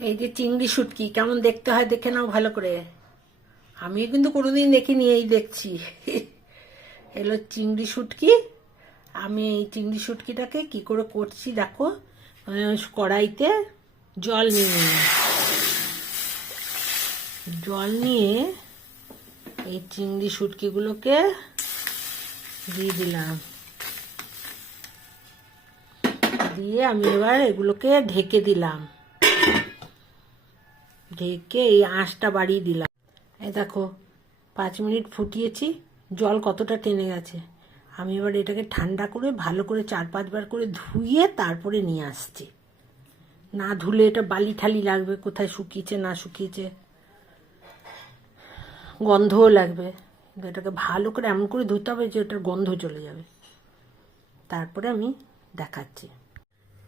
এই যে চিংড়ি শুটকি কেমন দেখতে হয় দেখে নাও ভালো করে। আমিও কিন্তু কোনোদিন দেখিনি, এই দেখছি। এলো চিংড়ি শুটকি। আমি এই চিংড়ি শুটকিটাকে কি করে করছি দেখো। কড়াইতে জল নিয়ে নিলাম। জল নিয়ে এই চিংড়ি শুটকিগুলোকে দিয়ে দিলাম। দিয়ে আমি এবার এগুলোকে ঢেকে দিলাম। ঢেকে এই আঁচটা বাড়িয়ে দিলাম। এই দেখো 5 মিনিট ফুটিয়েছি, জল কতটা টেনে গেছে। আমি এবার এটাকে ঠান্ডা করে ভালো করে 4-5 বার করে ধুয়ে তারপরে নিয়ে আসছি। না ধুলে এটা বালি ঠালি লাগবে, কোথায় শুকিয়েছে না শুকিয়েছে, গন্ধও লাগবে। এটাকে ভালো করে এমন করে ধুতে হবে যে ওটার গন্ধ চলে যাবে। তারপরে আমি দেখাচ্ছি।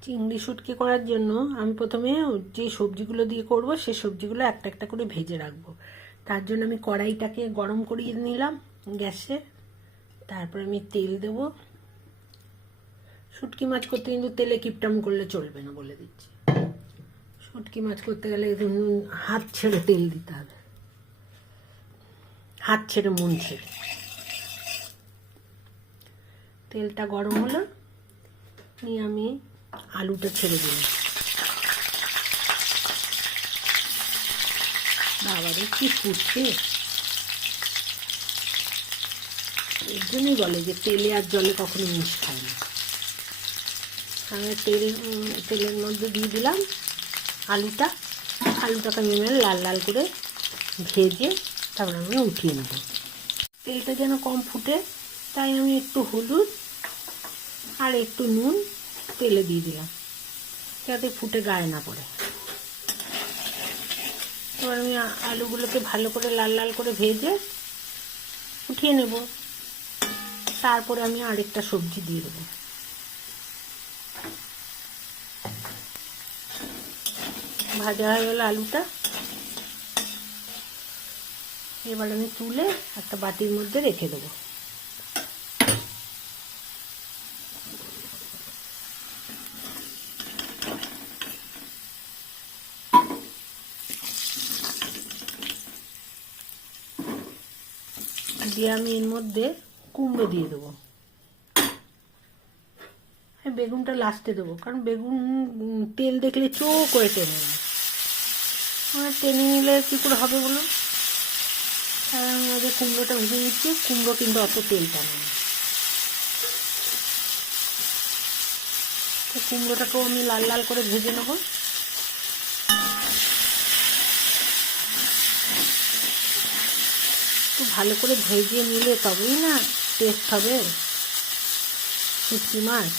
চিংড়ি শুটকি করার জন্য আমি প্রথমে যে সবজিগুলো দিয়ে করব সেই সবজিগুলো একটা একটা করে ভেজে রাখবো। তার জন্য আমি কড়াইটাকে গরম করিয়ে নিলাম গ্যাসে। তারপরে আমি তেল দেব। শুটকি মাছ করতে কিন্তু তেলে কিপটাম করলে চলবে না, বলে দিচ্ছি। শুটকি মাছ করতে গেলে হাত ছেড়ে তেল দিতে হবে, হাত ছেড়ে মন ছেড়ে। তেলটা গরম হলো, নিয়ে আমি আলুটা ছেড়ে দিলাম। বাবারে কি ফুটছে! এর জন্যই বলে যে তেলে আর জলে কখনো মিশ খায় না। আমি তেলের মধ্যে দিয়ে দিলাম আলুটাকে আমি লাল লাল করে ভেজে তারপরে আমি উঠিয়ে নেব। তেলটা যেন কম ফুটে তাই আমি একটু হলুদ আর একটু নুন তেলে দিয়ে দিলাম, যাতে ফুটে গায়ে না পড়ে। এবার আমি আলুগুলোকে ভালো করে লাল লাল করে ভেজে উঠিয়ে নেব। তারপরে আমি আরেকটা সবজি দিয়ে দেবো। ভাজা হয়ে গেল আলুটা। এবার আমি তুলে একটা বাটির মধ্যে রেখে দেবো। দিয়ে আমি এর মধ্যে কুমড়ো দিয়ে দেবো। বেগুনটা লাস্টে দেবো, কারণ বেগুন তেল দেখলে চো করে টেনে নেয়। টেনে নিলে কী করে হবে বলুন? আমি আগে কুমড়োটা ভেজে নিচ্ছি। কুমড়ো কিন্তু অত তেল টানে না। কুমড়োটাকেও আমি লাল লাল করে ভেজে নেব। একটু ভালো করে ভেজে নিলে তবেই না টেস্ট হবে শুটকি মাছ।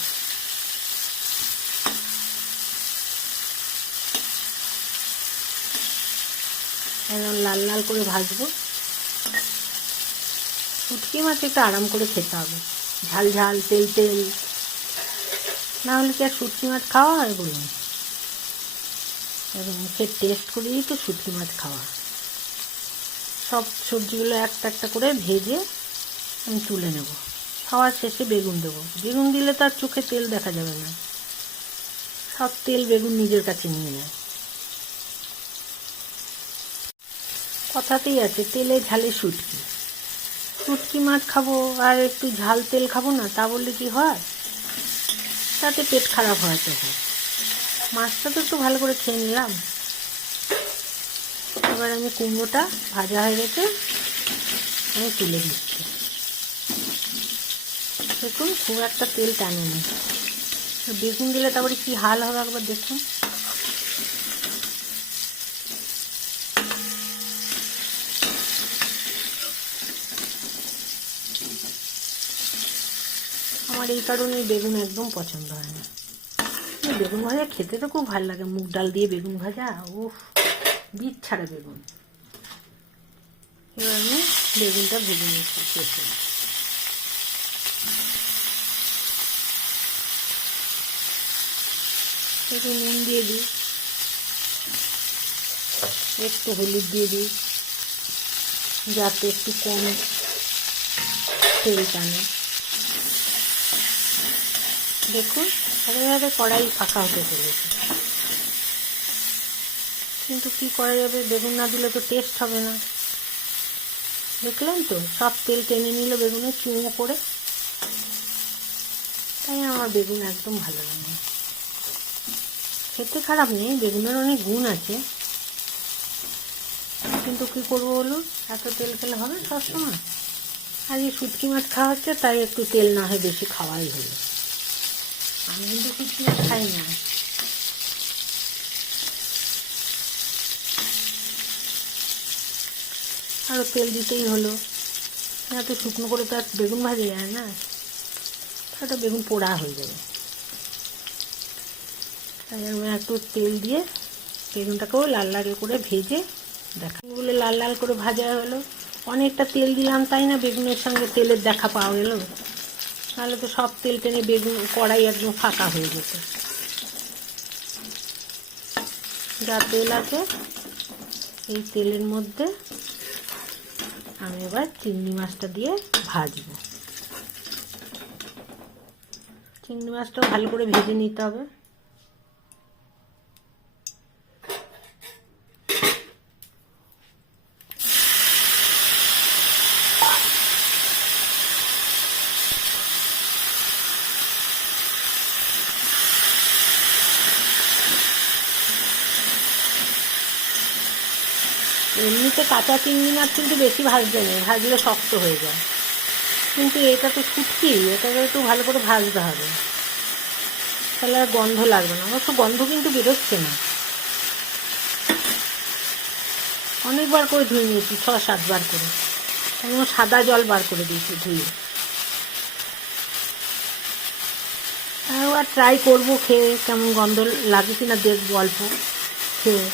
একদম লাল লাল করে ভাজবো। শুটকি মাছ একটু আরাম করে খেতে হবে, ঝাল ঝাল তেল তেল না হলে কি আর শুটকি মাছ খাওয়া হয় বলুন? এবং মুখের টেস্ট করেই তো শুটকি মাছ খাওয়া। সব সবজিগুলো একটা একটা করে ভেজে আমি তুলে নেব। খাওয়ার শেষে বেগুন দেবো। বেগুন দিলে তার চোখে তেল দেখা যাবে না, সব তেল বেগুন নিজের কাছে নিয়ে নেয়। কথাতেই আছে তেলে ঝালে শুটকি। শুটকি মাছ খাবো আর একটু ঝাল তেল খাবো না, তা বললে কি হয়? তাতে পেট খারাপ হয়তো হয়। মাছটা তো একটু ভালো করে খেয়ে নিলাম। এবার আমি কুমড়োটা ভাজা হয়ে গেছে, আমি তুলে দিচ্ছি। দেখুন খুব একটা তেল টানেনি। বেগুন দিলে তারপরে কি হাল হবে একবার দেখুন। আমার এই কারণেই বেগুন একদম পছন্দ হয় না। বেগুন ভাজা খেতে তো খুব ভালো লাগে, মুগ ডাল দিয়ে বেগুন ভাজা, উফ বীজ ছাড়া বেগুন। এবার আমি বেগুনটা ভেজে নিচ্ছি শেষে। একটু নুন দিয়ে দিই, একটু হলুদ দিয়ে দিই, যাতে একটু কম তেল টানে। দেখুন একেবারে কড়াই ফাঁকা হতে চলেছে। কিন্তু কি করা যাবে, বেগুন না দিলে তো টেস্ট হবে না। দেখলেন তো, সব তেল টেনে নিল বেগুনে চুমো করে। তাই আমার বেগুন একদম ভালো লাগে। খেতে খারাপ নেই, বেগুনের অনেক গুণ আছে, কিন্তু কি করবো বলুন, এত তেল খেলে হবে সবসময়। আর এই শুটকি মাছ খাওয়া হচ্ছে, তাই একটু তেল না হয় বেশি খাওয়াই হলো। আমি কিন্তু শুটকি মাছ খাই না। আরও তেল দিতেই হলো, এত শুকনো করে তো আর বেগুন ভাজা যায় না, তাহলে বেগুন পোড়া হয়ে যাবে। তাই আমি একটু তেল দিয়ে বেগুনটাকেও লাল লাল করে ভেজে বেগুনগুলো লাল লাল করে ভাজা হলো। অনেকটা তেল দিলাম, তাই না বেগুনের সঙ্গে তেলের দেখা পাওয়া গেল, নাহলে তো সব তেল টেনে বেগুন কড়াই একদম ফাঁকা হয়ে যেত। যা তেল আছে এই তেলের মধ্যে আমি এবার চিংড়ি মাছটা দিয়ে ভাজবো। চিংড়ি মাছটাও ভালো করে ভেজে নিতে হবে। এমনিতে কাঁচা চিংড়ি মাছ কিন্তু বেশি ভাজতে নেই, ভাজলে শক্ত হয়ে যায়, কিন্তু এটা তো শুটকি, এটাকে একটু ভালো করে ভাজতে হবে, তাহলে আর গন্ধ লাগবে না। অবশ্য গন্ধ কিন্তু বেরোচ্ছে না, অনেকবার করে ধুয়ে নিয়েছি, 6-7 বার করে, একদম সাদা জল বার করে দিয়েছি ধুয়ে। আর ট্রাই করবো খেয়ে, কেমন গন্ধ লাগে কিনা দেখবো অল্প খেয়ে।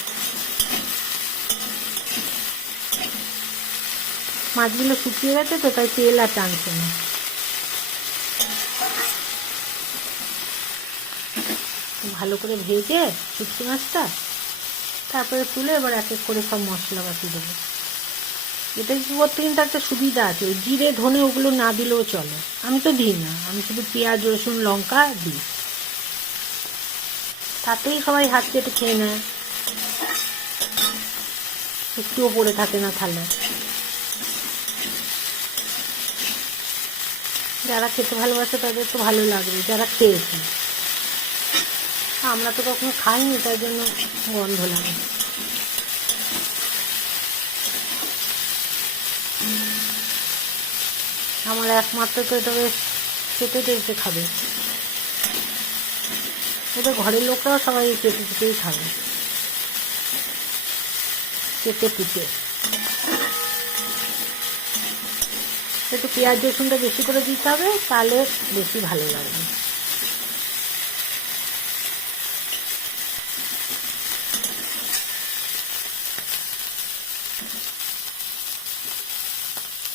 মাছগুলো শুকিয়ে গেছে তো, তাই তেল আর টানছে না। ভালো করে ভেজে শুটকি মাছটা তারপরে তুলে এবার এক এক করে সব মশলাপাতি দেবো। এটা কি করতে কিন্তু একটা সুবিধা আছে, ওই জিরে ধনে ওগুলো না দিলেও চলে, আমি তো দিই না, আমি শুধু পেঁয়াজ রসুন লঙ্কা দিই, তাতেই সবাই হাত চেটে খেয়ে নেয়, একটুও পড়ে থাকে না থালায়। যারা খেতে ভালোবাসে তাদের তো ভালো লাগবে, যারা খেয়েছে। আমরা তো কখনো খাইনি, তাই জন্য গন্ধ লাগে। আমার একমাত্র তো এটা বেশ চেটে চেটে খাবে, এটা ঘরের লোকরাও সবাই চেটে চেটেই খাবে, চেটে পুটে। একটু পেঁয়াজ রসুনটা বেশি করে দিতে হবে, তাহলে বেশি ভালো লাগবে।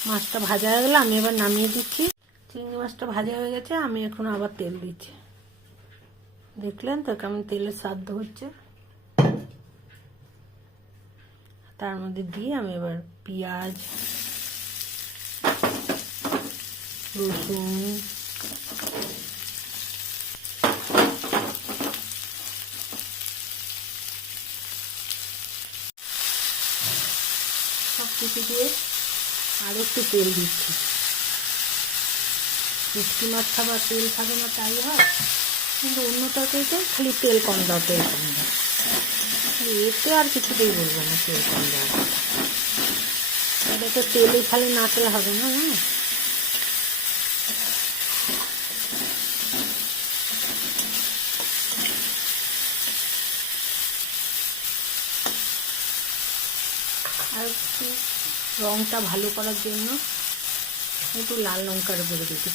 মাছটা ভাজা হয়ে গেলে আমি এবার নামিয়ে দিচ্ছি। চিংড়ি মাছটা ভাজা হয়ে গেছে, আমি এখন আবার তেল দিচ্ছি। দেখলেন তো কেমন তেলের সাধ্য হচ্ছে। তার মধ্যে দিয়ে আমি এবার পেঁয়াজ রসুন সব কিছু দিয়ে আর একটু তেল দিচ্ছি। শুটকি মাছ খাবার তেল খাবে না তাই হয়, কিন্তু অন্য তরকারিতে খালি তেল কম দাও, তেল কম দাও, এতে আর কিছুতেই বলবো না তেল কম দেওয়ার কথা। এটা তো তেলই খালি না তেল হবে না, না। আর একটু রঙটা ভালো করার জন্য একটু লাল লঙ্কার উপরে দিচ্ছি,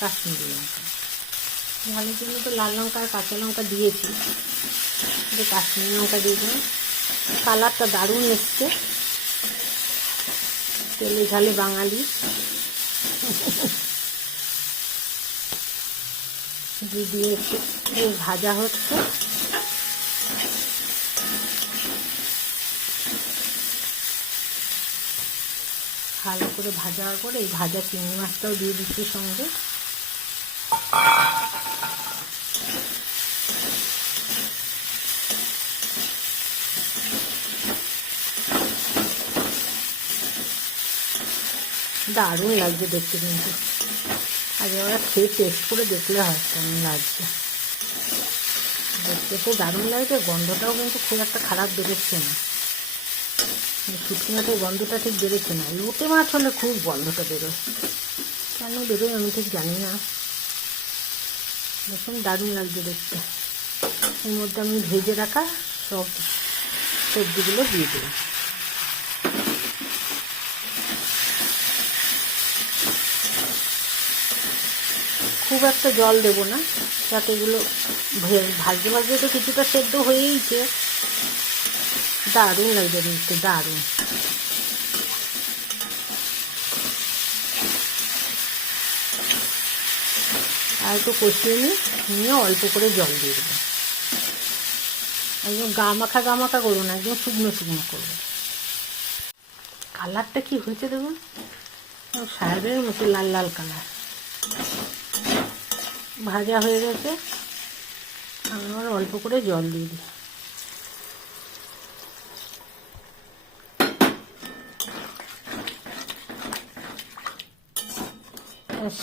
কাশ্মীরি লঙ্কা। ভালোর জন্য তো লাল লঙ্কা আর কাঁচা লঙ্কা দিয়েছি, একটু কাশ্মীরি লঙ্কা দিয়ে দিলাম। কালারটা দারুণ এসছে, তেলে ঝালে বাঙালি। দিয়ে একটু ভাজা হচ্ছে। ভালো করে ভাজা করে এই ভাজা চিংড়ি মাছটাও দিয়ে দিচ্ছি সঙ্গে। দারুণ লাগছে দেখতে কিন্তু। আগে ওরা খেয়ে টেস্ট করে দেখলে হয় কেমন লাগছে। দেখতে তো দারুণ লাগছে, গন্ধটাও কিন্তু খুব একটা খারাপ বেরোচ্ছে না। শুটকি মাছের গন্ধটা ঠিক বেরোচ্ছে না। লোটে মাছ হলে খুব গন্ধটা বেরোয়, কেন বেরোয় আমি ঠিক জানি না। দেখুন দারুণ লাগছে দেখতে। এর মধ্যে আমি ভেজে রাখা সব সবজিগুলো দিয়ে দিলাম। খুব একটা জল দেবো না, যাতে এগুলো ভাজতে ভাজতে তো কিছুটা সেদ্ধ হয়েইছে। দারুণ লাগছে দেখতে, দারুণ। আর একটু কষিয়ে নিয়ে অল্প করে জল দিয়ে দেবো। একদম গা মাখা করবো না, একদম শুকনো শুকনো করবো। কালারটা কি হয়েছে দেখুন, সাহেবের মতো লাল লাল কালার। ভাজা হয়ে গেছে, আমি আবার অল্প করে জল দিয়ে দিই।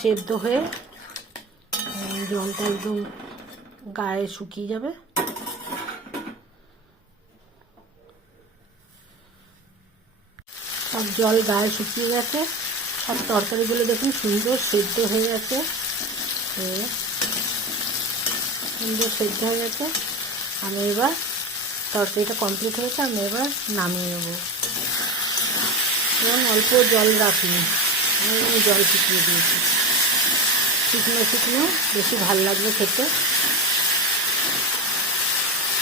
সেদ্ধ হয়ে জলটা একদম গায়ে শুকিয়ে যাবে। সব জল গায়ে শুকিয়ে গেছে, সব তরকারিগুলো দেখুন সুন্দর সেদ্ধ হয়ে গেছে, সুন্দর সেদ্ধ হয়ে গেছে। আমি এবার তরকারিটা কমপ্লিট হয়েছে, আমি এবার নামিয়ে নেব। যেমন অল্প জল রাখিনি, আমি জল শুকিয়ে দিয়েছি। শুকনো শুকনো বেশি ভালো লাগবে খেতে।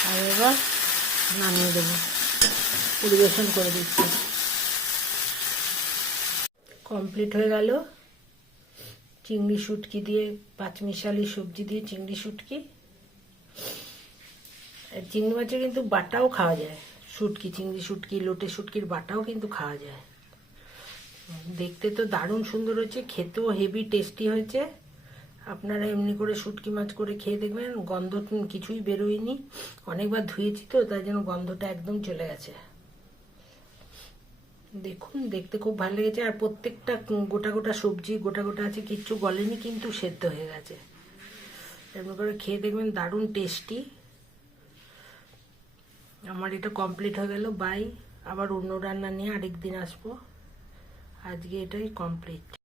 আর এবার নামিয়ে দেবো, পরিবেশন করে দিচ্ছি। কমপ্লিট হয়ে গেল চিংড়ি শুটকি দিয়ে, পাঁচমিশালি সবজি দিয়ে চিংড়ি শুটকি। চিংড়ি মাছের কিন্তু বাটাও খাওয়া যায়, শুটকি, চিংড়ি শুটকি, লোটে শুটকির বাটাও কিন্তু খাওয়া যায়। দেখতে তো দারুণ সুন্দর হয়েছে, খেতেও হেভি টেস্টি হয়েছে। আপনারা এমনি করে শুটকি মাছ করে খেয়ে দেখবেন, গন্ধ কিছুই বেরোয়নি। অনেকবার ধুয়েছি তো, তাই জন্য গন্ধটা একদম চলে গেছে। দেখুন দেখতে খুব ভালো লেগেছে। আর প্রত্যেকটা গোটা গোটা সবজি গোটা গোটা আছে, কিচ্ছু গলেনি, কিন্তু সেদ্ধ হয়ে গেছে। এমনি করে খেয়ে দেখবেন, দারুণ টেস্টি। আমার এটা কমপ্লিট হয়ে গেল। বাই, আবার অন্য রান্না নিয়ে আরেকদিন আসবো। আজকে এটাই কমপ্লিট।